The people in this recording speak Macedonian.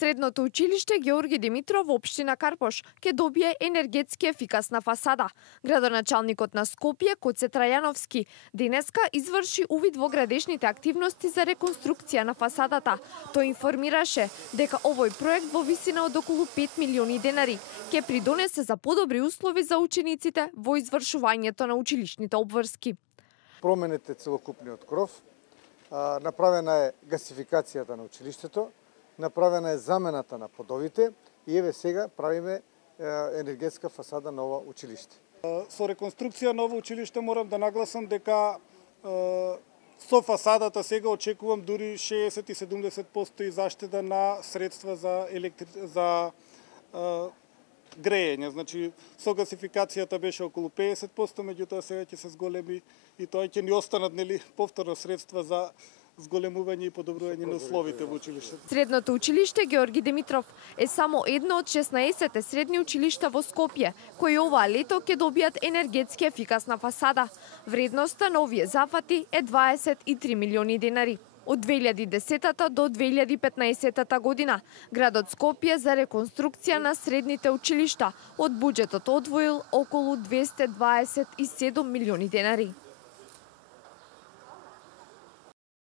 Средното училиште Георги Димитров во општина Карпош ќе добие енергетски ефикасна фасада. Градоначалникот на Скопје, Коце Трајановски, денеска изврши увид во градешните активности за реконструкција на фасадата. Тој информираше дека овој проект во висина од околу 5 милиони денари ќе придонесе за подобри услови за учениците во извршувањето на училишните обврски. Променете целокупниот кров, направена е гасификацијата на училиштето, направена е замената на подовите и еве сега правиме енергетска фасада на ова училиште. Со реконструкција на ова училиште морам да нагласам дека со фасадата сега очекувам дури 60-70% и заштеда на средства за грејење. Значи, со гасификацијата беше околу 50%, меѓутоа сега ќе се зголеми и тоа ќе ни останат повторно средства за зголемување и подобрување на условите во училиштето. Средното училиште Георги Димитров е само едно од 16 средни училишта во Скопје, кои оваа лето ќе добијат енергетски ефикасна фасада. Вредноста на овие зафати е 23 милиони денари. Од 2010 до 2015 година, градот Скопје за реконструкција на средните училишта од буџетот одвоил околу 227 милиони денари.